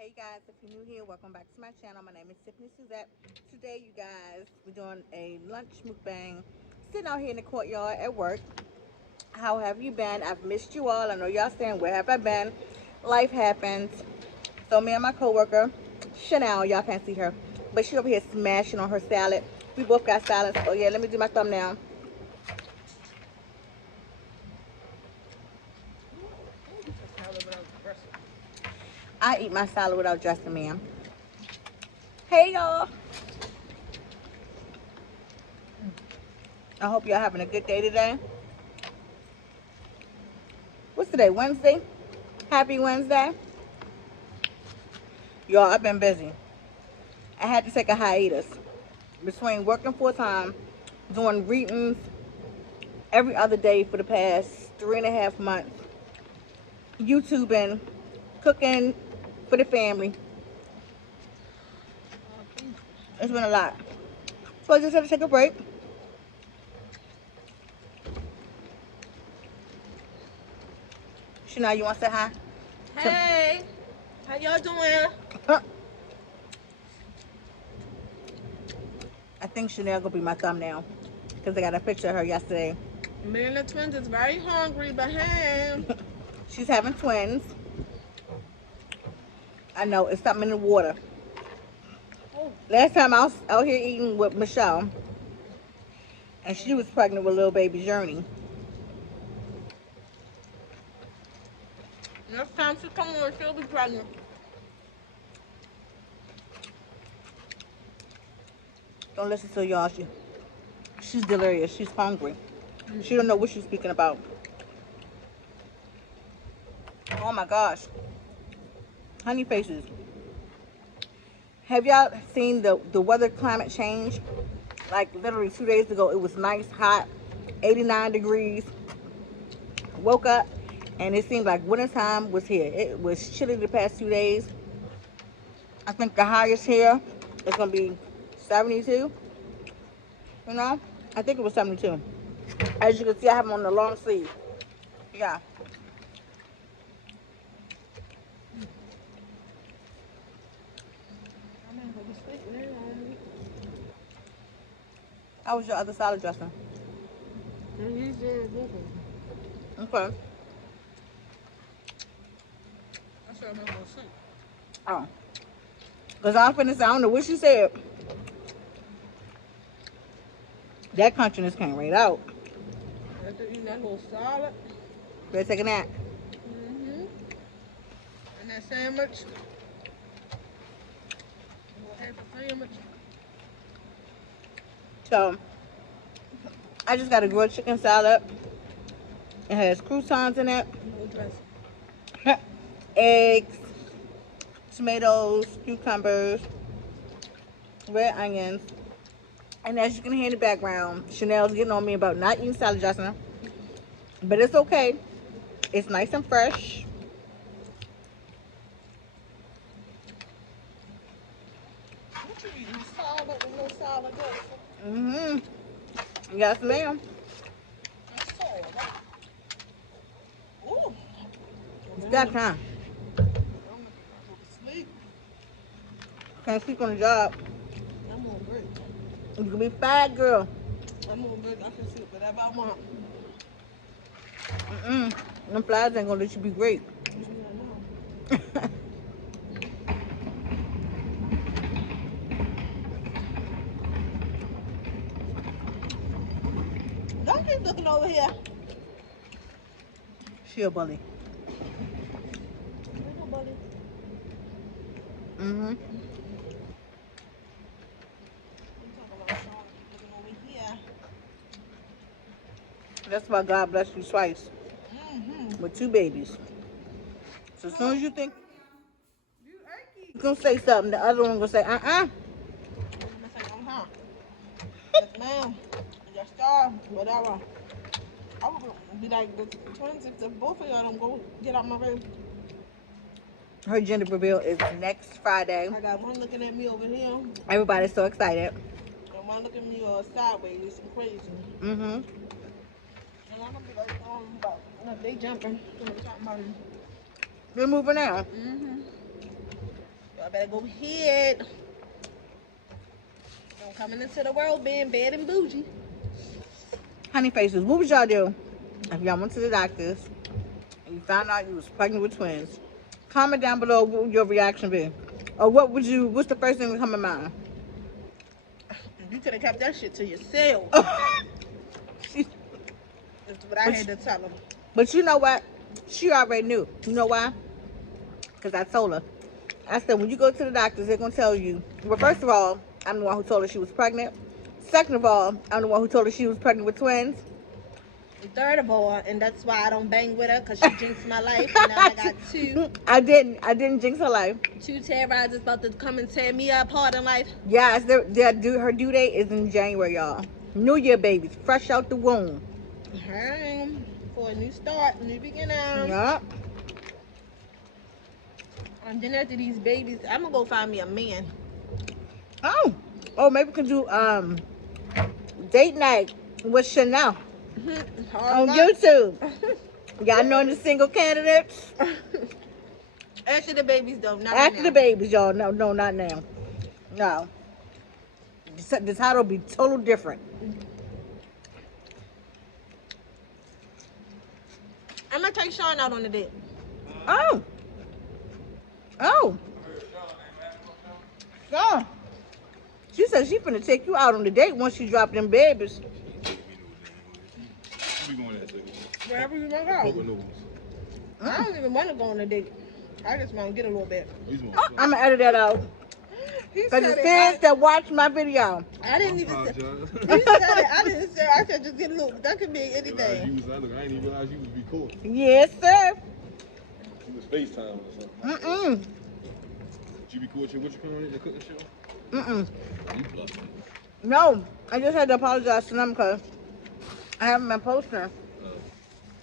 Hey guys, if you're new here, welcome back to my channel. My name is Tiffany Suzette. Today, you guys, we're doing a lunch mukbang. Sitting out here in the courtyard at work. How have you been? I've missed you all. I know y'all saying, where have I been? Life happens. So me and my coworker, Shanel, y'all can't see her, but she over here smashing on her salad. We both got salads. Oh yeah, let me do my thumbnail. I eat my salad without dressing, ma'am. Hey y'all. I hope y'all having a good day today. What's today? Wednesday? Happy Wednesday. Y'all, I've been busy. I had to take a hiatus between working full time, doing readings every other day for the past 3.5 months, YouTubing, cooking for the family. It's been a lot. So I just had to take a break. Chanel, you want to say hi? Hey, how y'all doing? I think Chanel gonna be my thumbnail because I got a picture of her yesterday. Me and the twins is very hungry, but hey. She's having twins. I know, it's something in the water. Last time I was out here eating with Michelle, and she was pregnant with little baby Journey. Next time she come on, she'll be pregnant. Don't listen to y'all. She's delirious. She's hungry. She don't know what she's speaking about. Oh my gosh. Honeyfaces. Have y'all seen the weather climate change? Like literally 2 days ago, it was nice, hot, 89 degrees. Woke up and it seemed like wintertime was here. It was chilly the past 2 days. I think the highest here is going to be 72. You know? I think it was 72. As you can see, I have them on the long sleeve. Yeah. I'm not gonna be sleeping now. How was your other salad dressing? He's very good. Okay. I said I'm not gonna sleep. Oh. Because I'm finna say, I don't know what she said. That countriness came right out. After eating that little salad. Better take a nap. And that sandwich. A little half a sandwich. So, I just got a grilled chicken salad. It has croutons in it, No dressing. eggs, tomatoes, cucumbers, red onions. And as you can hear in the background, Chanel's getting on me about not eating salad dressing. But it's okay. It's nice and fresh. What you eating? Salad and no salad dressing? Mm-hmm. Yes, ma'am. That's salad. Ooh. It's that time. I'm gonna go to sleep. Can't sleep on the job. I'm on break. You can be fat, girl. I'm on break. I can sleep whatever I want. Mm-mm. Them flies ain't gonna let you be great. Yeah, I know. Don't keep looking over here. She a bully. Ain't nobody. Mm-hmm. I'm talking about Sean. Keep looking over here. That's why God bless you twice with two babies. So as soon as you think You achy. you're gonna say something, the other one gonna say, uh-uh. I'm gonna say, yes, ma'am. Your star, whatever. I would be like the twins if the both of y'all don't go get out my way. Her gender reveal is next Friday. I got one looking at me over here, Everybody's so excited. and one looking at me sideways and crazy. Mm-hmm. And I'm gonna be like, about, they jumping. When I'm talking about it. We're moving now. Mm-hmm. better go ahead. I'm coming into the world being bad and bougie. Honey faces, what would y'all do if y'all went to the doctors and you found out you was pregnant with twins? Comment down below what would your reaction be. Or what's the first thing that come to mind? You could have kept that shit to yourself. She- That's what I had to tell him. But you know what? She already knew. You know why? Because I told her. I said, when you go to the doctors, they're going to tell you. Well, first of all, I'm the one who told her she was pregnant. Second of all, I'm the one who told her she was pregnant with twins. And third of all, and that's why I don't bang with her, because she jinxed my life. And now I got two. I didn't jinx her life. Two terrorizers about to come and tear me apart in life. Yes, her due date is in January, y'all. New Year babies, fresh out the womb. For a new start, new beginning. Yup. And then after these babies, I'm gonna go find me a man. Oh, maybe we can do date night with Shanel on YouTube. Y'all know the single candidates. After the babies, though. Not After now. the babies, y'all. No, not now. No. The title will be total different. I'm gonna take Sean out on a date. Oh. Yeah. She said she finna take you out on the date once she drop them babies. Wherever you wanna go. I don't even want to go on a date. I just want to get a little bit. I'm gonna edit that out. He Because said it's fans that watch my video. I didn't even say. He said it. I didn't say. I said just get a little. That could be anything. I didn't even realize you was recording. Yes, sir. It was FaceTime or something. Mm-mm. Did you record your what you call it, your cooking show? Mm-mm. You bluffing. No, I just had to apologize to them because I haven't been posting.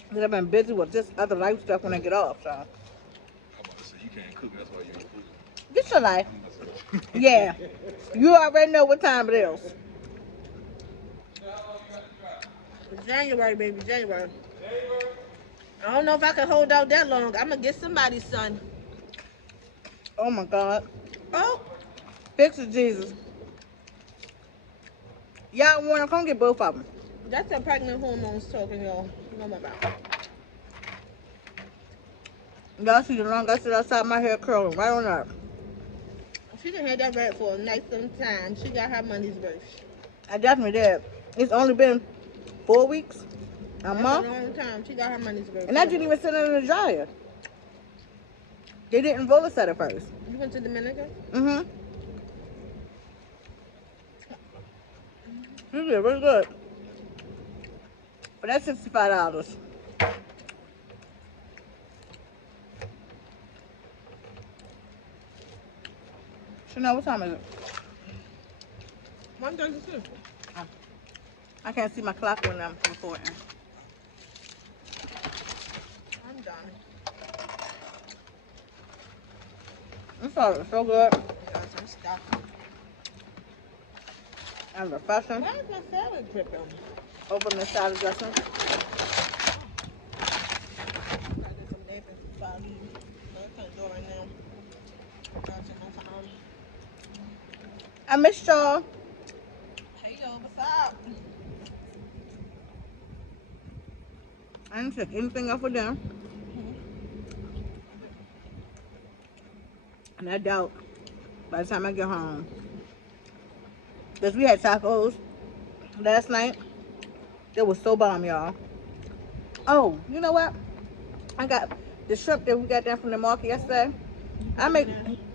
Because I've been busy with this other life stuff when I get off, so. I'm about to say you can't cook, that's why you ain't cooking. Get your life. Yeah. You already know what time it is. January, baby, January. I don't know if I can hold out that long. I'm gonna get somebody's son. Oh my God. Oh, Fix it, Jesus. Y'all want to come get both of them. that's the pregnant hormones talking, y'all. You know about. Y'all see the long I sit outside my hair curling right on up. She done had that red for a nice some time. She got her money's worth. I definitely did. It's only been 4 weeks, a That's month, a long time. She got her money's worth. and I didn't even sit in the dryer. They didn't roll us at it first. You went to Dominican? Mm-hmm. She did really good. But that's $65. Chanel, what time is it? 1:32. I can't see my clock when I'm recording. I'm done. This sauce is so good Got some stuff. and refreshing. Why is my salad dripping? Open the salad dressing. I did some napkins before I leave. But I can't do it right now. Got some time. I missed y'all. Hey yo, what's up? I didn't take anything off for them. And I doubt by the time I get home. Because we had tacos last night. They were so bomb, y'all. Oh, you know what? I got the shrimp that we got down from the market yesterday. I make,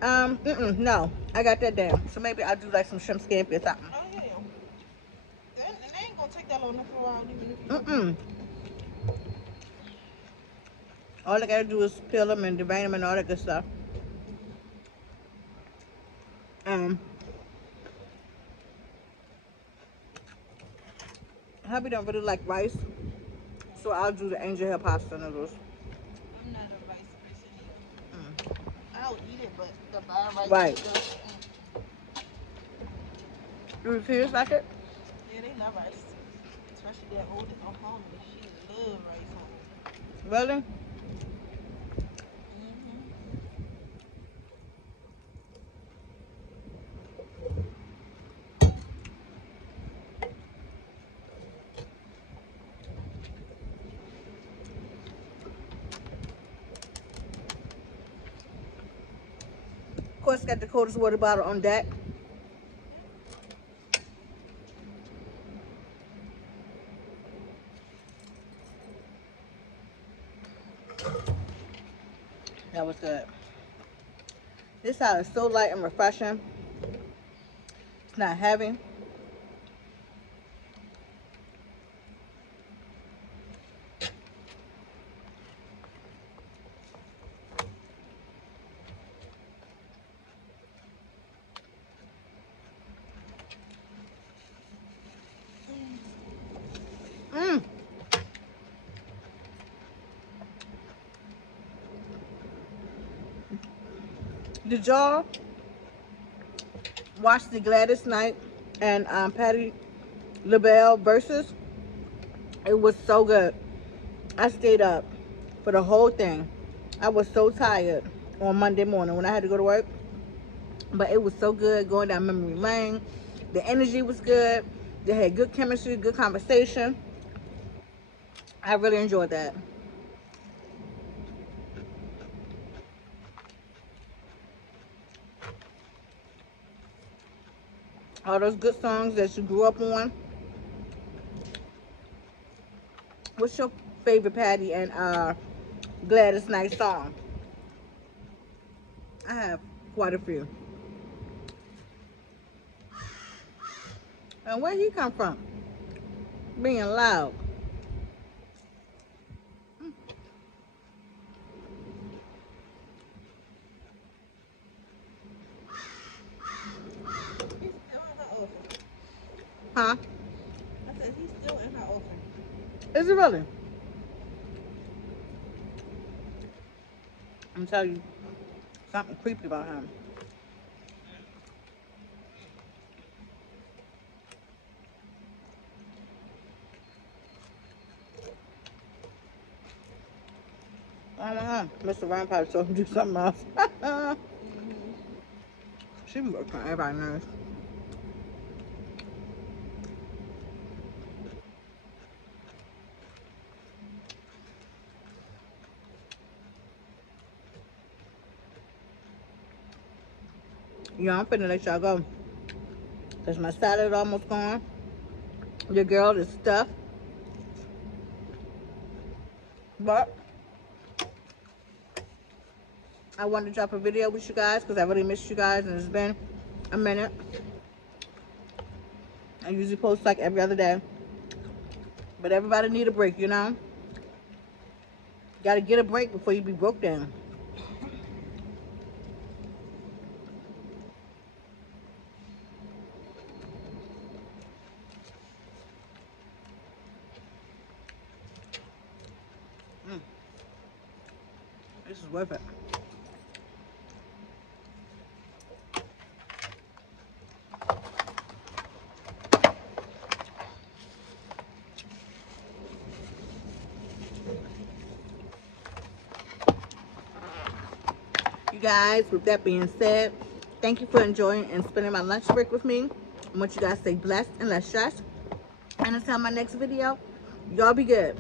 no. I got that down. So maybe I'll do like some shrimp scampi or something. Oh yeah. They ain't gonna take that long to throw out even if you All I gotta do is peel them and devein them and all that good stuff. Hubby don't really like rice, so I'll do the angel hair pasta noodles. I'm not a rice person either. I'll eat it, but the bar rice Right. is just, Do the kids like it? yeah, they love rice. Especially that oldest home. She love rice home. Really? course, got the coldest water bottle on deck. That was good. This salad is so light and refreshing. It's not heavy. Mmm. Did y'all watch the Gladys Knight and Patti LaBelle versus? It was so good. I stayed up for the whole thing. I was so tired on Monday morning when I had to go to work. But it was so good going down memory lane. The energy was good. They had good chemistry, good conversation. I really enjoyed that. All those good songs that you grew up on. What's your favorite Patti and Gladys Knight song? I have quite a few. And where he come from? Being loud. He's still in her oven. Huh? I said he's still in her oven. Is it really? I'm telling you something creepy about him. I don't know. Mr. Ryan probably told him to do something else. She be working on everybody's nerves. Yeah, I'm finna let y'all go. Cause my salad almost gone. Your girl is stuffed. But I wanted to drop a video with you guys because I really missed you guys and it's been a minute. I usually post like every other day. But everybody need a break, you know? Gotta get a break before you be broke down. This is worth it. You guys, with that being said, thank you for enjoying and spending my lunch break with me. I want you guys to stay blessed and less stressed. And until my next video, y'all be good.